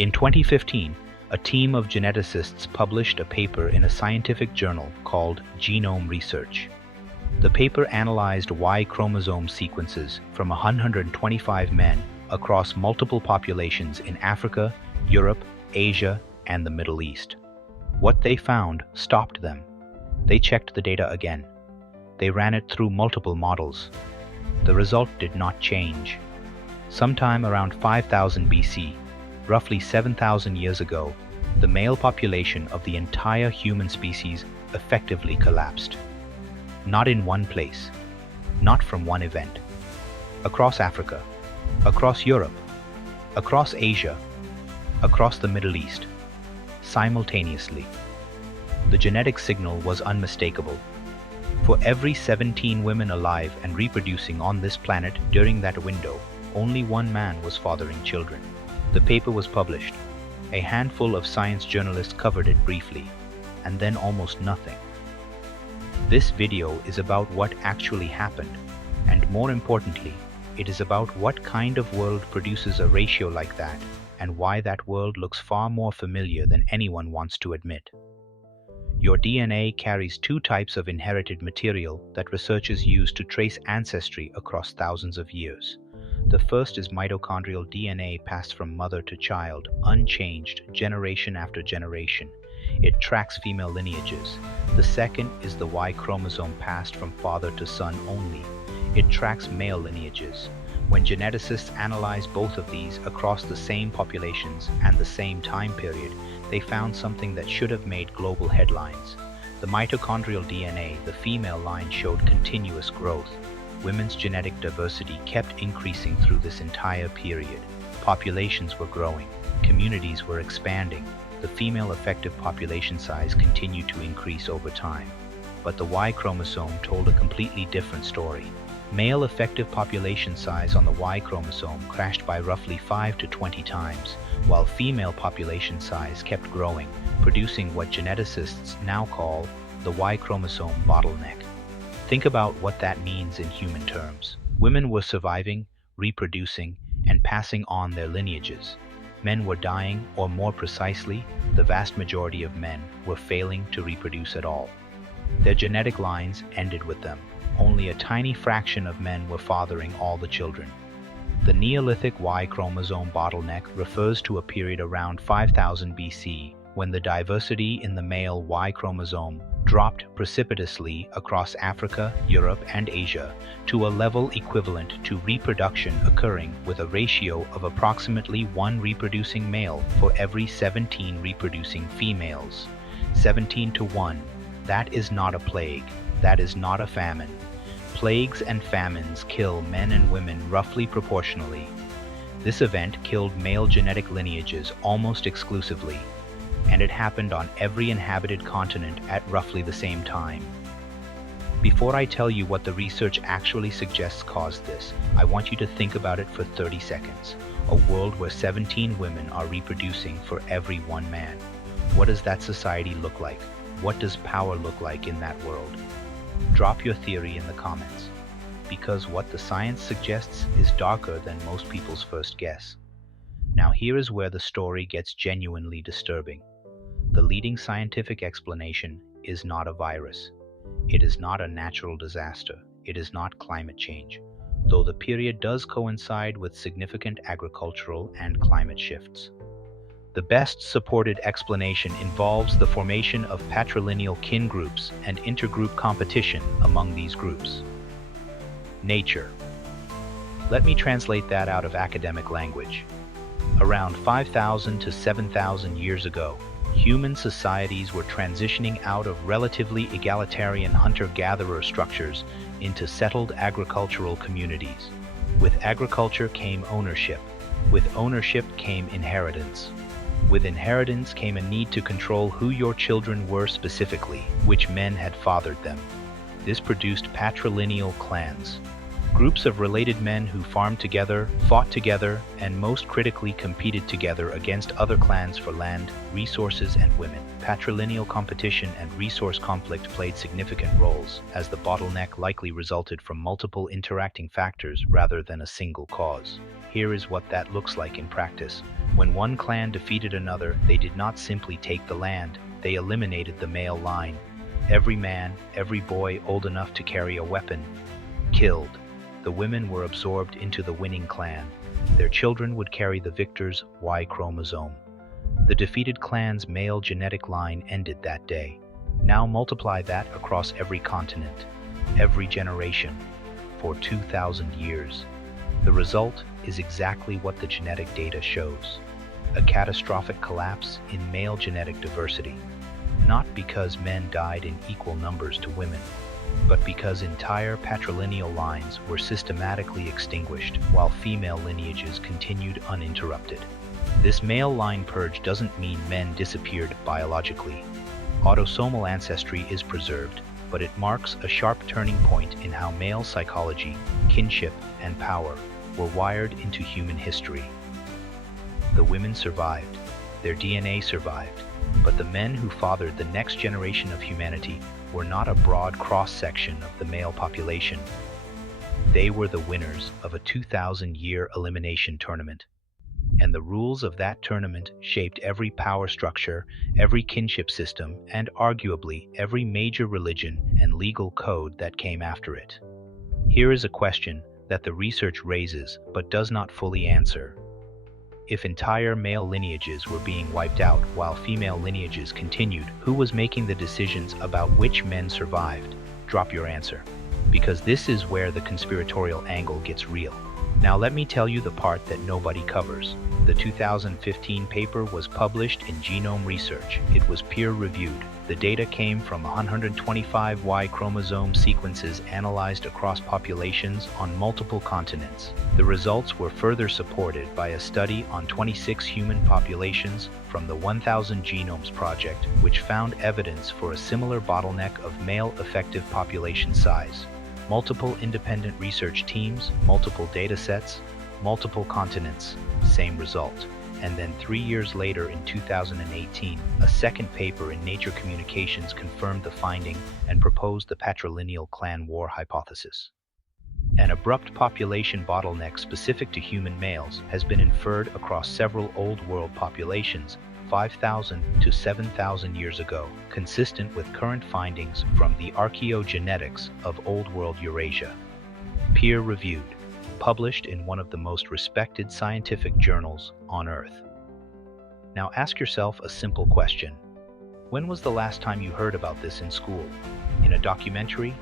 In 2015, a team of geneticists published a paper in a scientific journal called Genome Research. The paper analyzed Y chromosome sequences from 125 men across multiple populations in Africa, Europe, Asia, and the Middle East. What they found stopped them. They checked the data again. They ran it through multiple models. The result did not change. Sometime around 5000 BC, roughly 7,000 years ago, the male population of the entire human species effectively collapsed. Not in one place, not from one event. Across Africa, across Europe, across Asia, across the Middle East, simultaneously. The genetic signal was unmistakable. For every 17 women alive and reproducing on this planet during that window, only one man was fathering children. The paper was published. A handful of science journalists covered it briefly, and then almost nothing. This video is about what actually happened, and more importantly, it is about what kind of world produces a ratio like that, and why that world looks far more familiar than anyone wants to admit. Your DNA carries two types of inherited material that researchers use to trace ancestry across thousands of years. The first is mitochondrial DNA passed from mother to child, unchanged, generation after generation. It tracks female lineages. The second is the Y chromosome passed from father to son only. It tracks male lineages. When geneticists analyze both of these across the same populations and the same time period, they found something that should have made global headlines. The mitochondrial DNA, the female line, showed continuous growth. Women's genetic diversity kept increasing through this entire period. Populations were growing. Communities were expanding. The female effective population size continued to increase over time. But the Y chromosome told a completely different story. Male effective population size on the Y chromosome crashed by roughly 5 to 20 times, while female population size kept growing, producing what geneticists now call the Y chromosome bottleneck. Think about what that means in human terms. Women were surviving, reproducing, and passing on their lineages. Men were dying, or more precisely, the vast majority of men were failing to reproduce at all. Their genetic lines ended with them. Only a tiny fraction of men were fathering all the children. The Neolithic Y chromosome bottleneck refers to a period around 5000 BC when the diversity in the male Y chromosome dropped precipitously across Africa, Europe, and Asia to a level equivalent to reproduction occurring with a ratio of approximately 1 reproducing male for every 17 reproducing females. 17 to 1. That is not a plague. That is not a famine. Plagues and famines kill men and women roughly proportionally. This event killed male genetic lineages almost exclusively, and it happened on every inhabited continent at roughly the same time. Before I tell you what the research actually suggests caused this, I want you to think about it for 30 seconds. A world where 17 women are reproducing for every one man. What does that society look like? What does power look like in that world? Drop your theory in the comments, because what the science suggests is darker than most people's first guess. Now here is where the story gets genuinely disturbing. The leading scientific explanation is not a virus. It is not a natural disaster. It is not climate change, though the period does coincide with significant agricultural and climate shifts. The best supported explanation involves the formation of patrilineal kin groups and intergroup competition among these groups. Nature. Let me translate that out of academic language. Around 5,000 to 7,000 years ago, human societies were transitioning out of relatively egalitarian hunter-gatherer structures into settled agricultural communities. With agriculture came ownership. With ownership came inheritance. With inheritance came a need to control who your children were specifically, which men had fathered them. This produced patrilineal clans. Groups of related men who farmed together, fought together, and most critically competed together against other clans for land, resources, and women. Patrilineal competition and resource conflict played significant roles, as the bottleneck likely resulted from multiple interacting factors rather than a single cause. Here is what that looks like in practice. When one clan defeated another, they did not simply take the land, they eliminated the male line. Every man, every boy old enough to carry a weapon, killed. The women were absorbed into the winning clan. Their children would carry the victor's Y chromosome. The defeated clan's male genetic line ended that day. Now multiply that across every continent, every generation, for 2,000 years. The result is exactly what the genetic data shows: a catastrophic collapse in male genetic diversity. Not because men died in equal numbers to women, but because entire patrilineal lines were systematically extinguished while female lineages continued uninterrupted. This male line purge doesn't mean men disappeared biologically. Autosomal ancestry is preserved, but it marks a sharp turning point in how male psychology, kinship, and power were wired into human history. The women survived, their DNA survived, but the men who fathered the next generation of humanity were not a broad cross-section of the male population. They were the winners of a 2,000-year elimination tournament. And the rules of that tournament shaped every power structure, every kinship system, and arguably every major religion and legal code that came after it. Here is a question that the research raises but does not fully answer. If entire male lineages were being wiped out while female lineages continued, who was making the decisions about which men survived? Drop your answer, because this is where the conspiratorial angle gets real. Now let me tell you the part that nobody covers. The 2015 paper was published in Genome Research. It was peer-reviewed. The data came from 125 Y chromosome sequences analyzed across populations on multiple continents. The results were further supported by a study on 26 human populations from the 1000 Genomes Project, which found evidence for a similar bottleneck of male effective population size. Multiple independent research teams, multiple data sets, multiple continents, same result. And then 3 years later in 2018, a second paper in Nature Communications confirmed the finding and proposed the patrilineal clan war hypothesis. An abrupt population bottleneck specific to human males has been inferred across several Old World populations 5,000 to 7,000 years ago, consistent with current findings from the archaeogenetics of Old World Eurasia. Peer-reviewed, published in one of the most respected scientific journals on Earth. Now ask yourself a simple question. When was the last time you heard about this in school? In a documentary?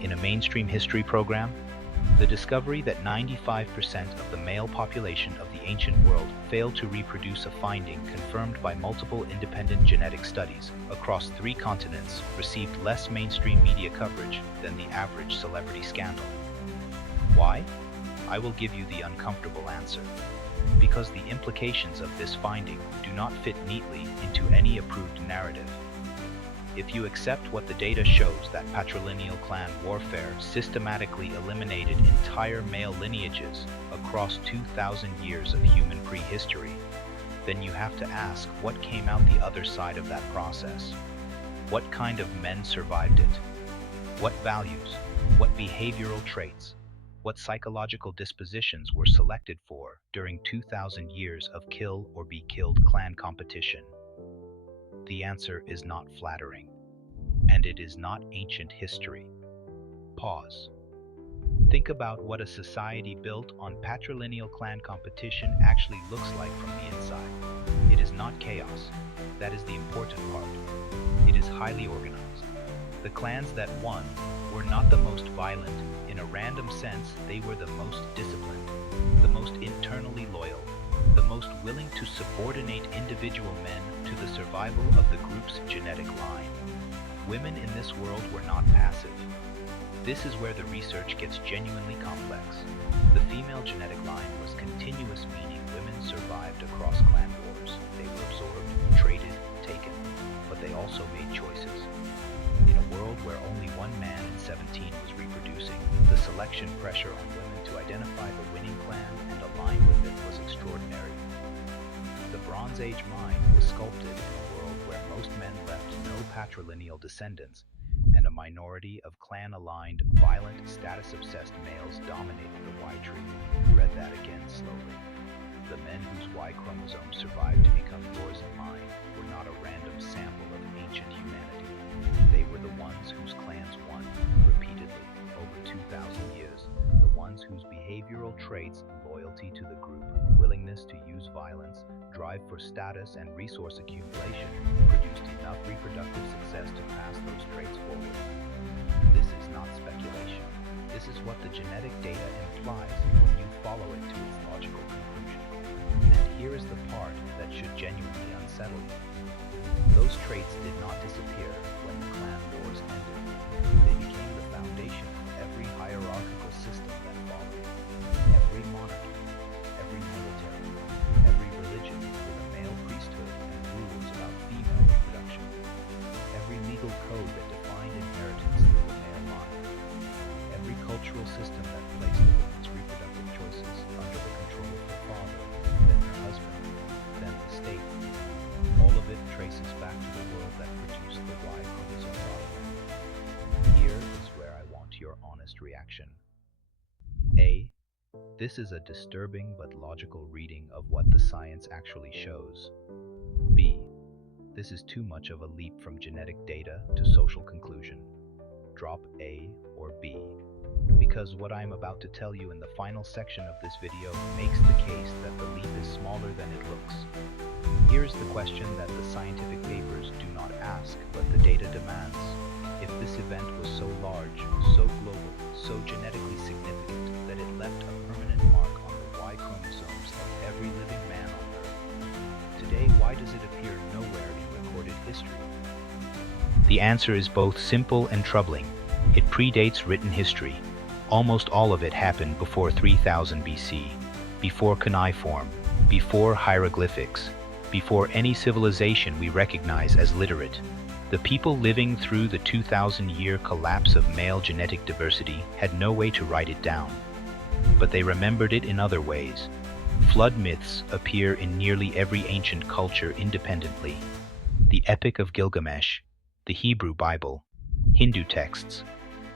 In a mainstream history program? The discovery that 95% of the male population of the ancient world failed to reproduce, a finding confirmed by multiple independent genetic studies across 3 continents, received less mainstream media coverage than the average celebrity scandal. Why? I will give you the uncomfortable answer. Because the implications of this finding do not fit neatly into any approved narrative. If you accept what the data shows, that patrilineal clan warfare systematically eliminated entire male lineages across 2,000 years of human prehistory, then you have to ask what came out the other side of that process. What kind of men survived it? What values? What behavioral traits? What psychological dispositions were selected for during 2,000 years of kill or be killed clan competition? The answer is not flattering, and it is not ancient history. Pause. Think about what a society built on patrilineal clan competition actually looks like from the inside. It is not chaos. That is the important part. It is highly organized. The clans that won were not the most violent. In a random sense, they were the most disciplined, the most internally loyal, the most willing to subordinate individual men to the survival of the group's genetic line. Women in this world were not passive. This is where the research gets genuinely complex. The female genetic line was continuous, meaning women survived across clan wars. They were absorbed, traded, taken, but they also made choices. In a world where only one man in 17 was reproducing, the selection selection pressure on women to identify the winning clan and align with it was extraordinary. The Bronze Age mind was sculpted in a world where most men left no patrilineal descendants, and a minority of clan-aligned, violent, status-obsessed males dominated the Y tree. Read that again slowly. The men whose Y chromosome survived to become yours and mine were not a random sample of ancient humanity. They were the ones whose clans won, repeatedly, over 2,000 years. The ones whose behavioral traits, loyalty to the group, willingness to use violence, drive for status and resource accumulation, produced enough reproductive success to pass those traits forward. This is not speculation. This is what the genetic data implies when you follow it to its logical conclusion. And here is the part that should genuinely unsettle you. Those traits did not disappear when the clan wars ended. They became the foundation of every hierarchical system that followed. Every monarchy, every military, every religion with a male priesthood and rules about female reproduction. Every legal code that defined inheritance through the male line. Every cultural system that placed the woman's reproductive choices under the control of her father, then her husband, then the state. All of it traces back to the world that produced the Y chromosome model. Here is where I want your honest reaction. A. This is a disturbing but logical reading of what the science actually shows. B. This is too much of a leap from genetic data to social conclusion. Drop A or B, because what I'm about to tell you in the final section of this video makes the case that the leap is smaller than it looks. Here's the question that the scientific papers do not ask, but the data demands. If this event was so large, so global, so genetically significant that it left a permanent mark on the Y chromosomes of every living man on Earth, today why does it appear nowhere in recorded history? The answer is both simple and troubling. It predates written history. Almost all of it happened before 3000 BC, before cuneiform, before hieroglyphics, before any civilization we recognize as literate. The people living through the 2,000-year collapse of male genetic diversity had no way to write it down. But they remembered it in other ways. Flood myths appear in nearly every ancient culture independently. The Epic of Gilgamesh, the Hebrew Bible, Hindu texts,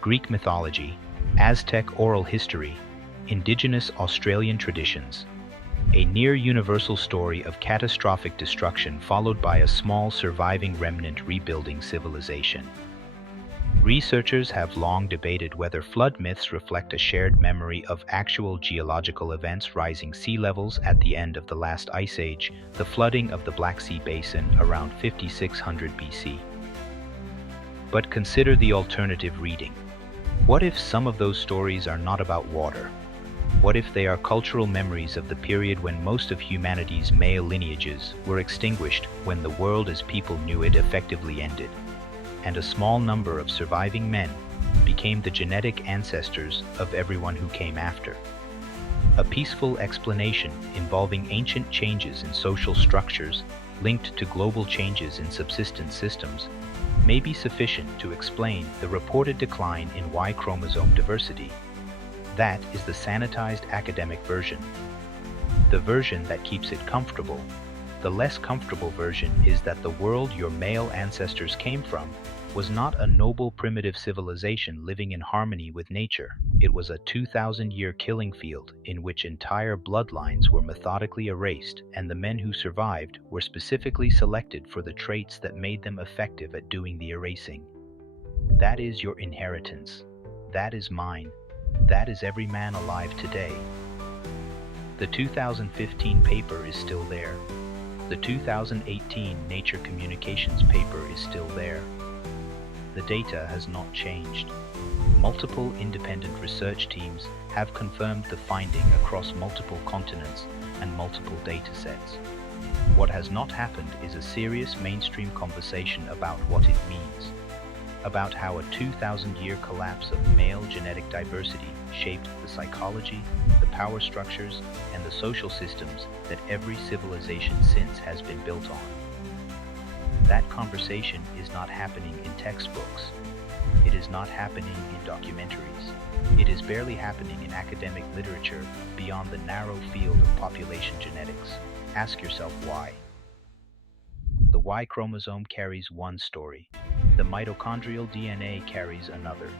Greek mythology, Aztec oral history, indigenous Australian traditions. A near-universal story of catastrophic destruction followed by a small surviving remnant rebuilding civilization. Researchers have long debated whether flood myths reflect a shared memory of actual geological events: rising sea levels at the end of the last ice age, the flooding of the Black Sea Basin around 5600 BC. But consider the alternative reading. What if some of those stories are not about water? What if they are cultural memories of the period when most of humanity's male lineages were extinguished, when the world as people knew it effectively ended, and a small number of surviving men became the genetic ancestors of everyone who came after? A peaceful explanation involving ancient changes in social structures linked to global changes in subsistence systems may be sufficient to explain the reported decline in Y chromosome diversity. That is the sanitized academic version, the version that keeps it comfortable. The less comfortable version is that the world your male ancestors came from was not a noble primitive civilization living in harmony with nature. It was a 2,000-year killing field in which entire bloodlines were methodically erased, and the men who survived were specifically selected for the traits that made them effective at doing the erasing. That is your inheritance. That is mine. That is every man alive today. The 2015 paper is still there. The 2018 Nature Communications paper is still there. The data has not changed. Multiple independent research teams have confirmed the finding across multiple continents and multiple data sets. What has not happened is a serious mainstream conversation about what it means, about how a 2,000-year collapse of male genetic diversity shaped the psychology, the power structures, and the social systems that every civilization since has been built on. That conversation is not happening in textbooks. It is not happening in documentaries. It is barely happening in academic literature beyond the narrow field of population genetics. Ask yourself why. The Y chromosome carries one story. The mitochondrial DNA carries another.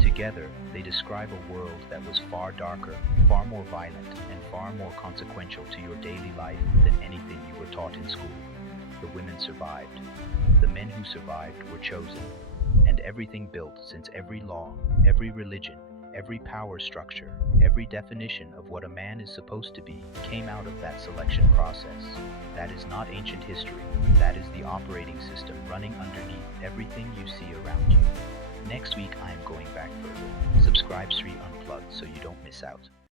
Together, they describe a world that was far darker, far more violent, and far more consequential to your daily life than anything you were taught in school. The women survived. The men who survived were chosen. And everything built since every law, every religion, every power structure, every definition of what a man is supposed to be came out of that selection process. That is not ancient history. That is the operating system running underneath everything you see around you. Next week I am going back further. Subscribe Sri Unplugged so you don't miss out.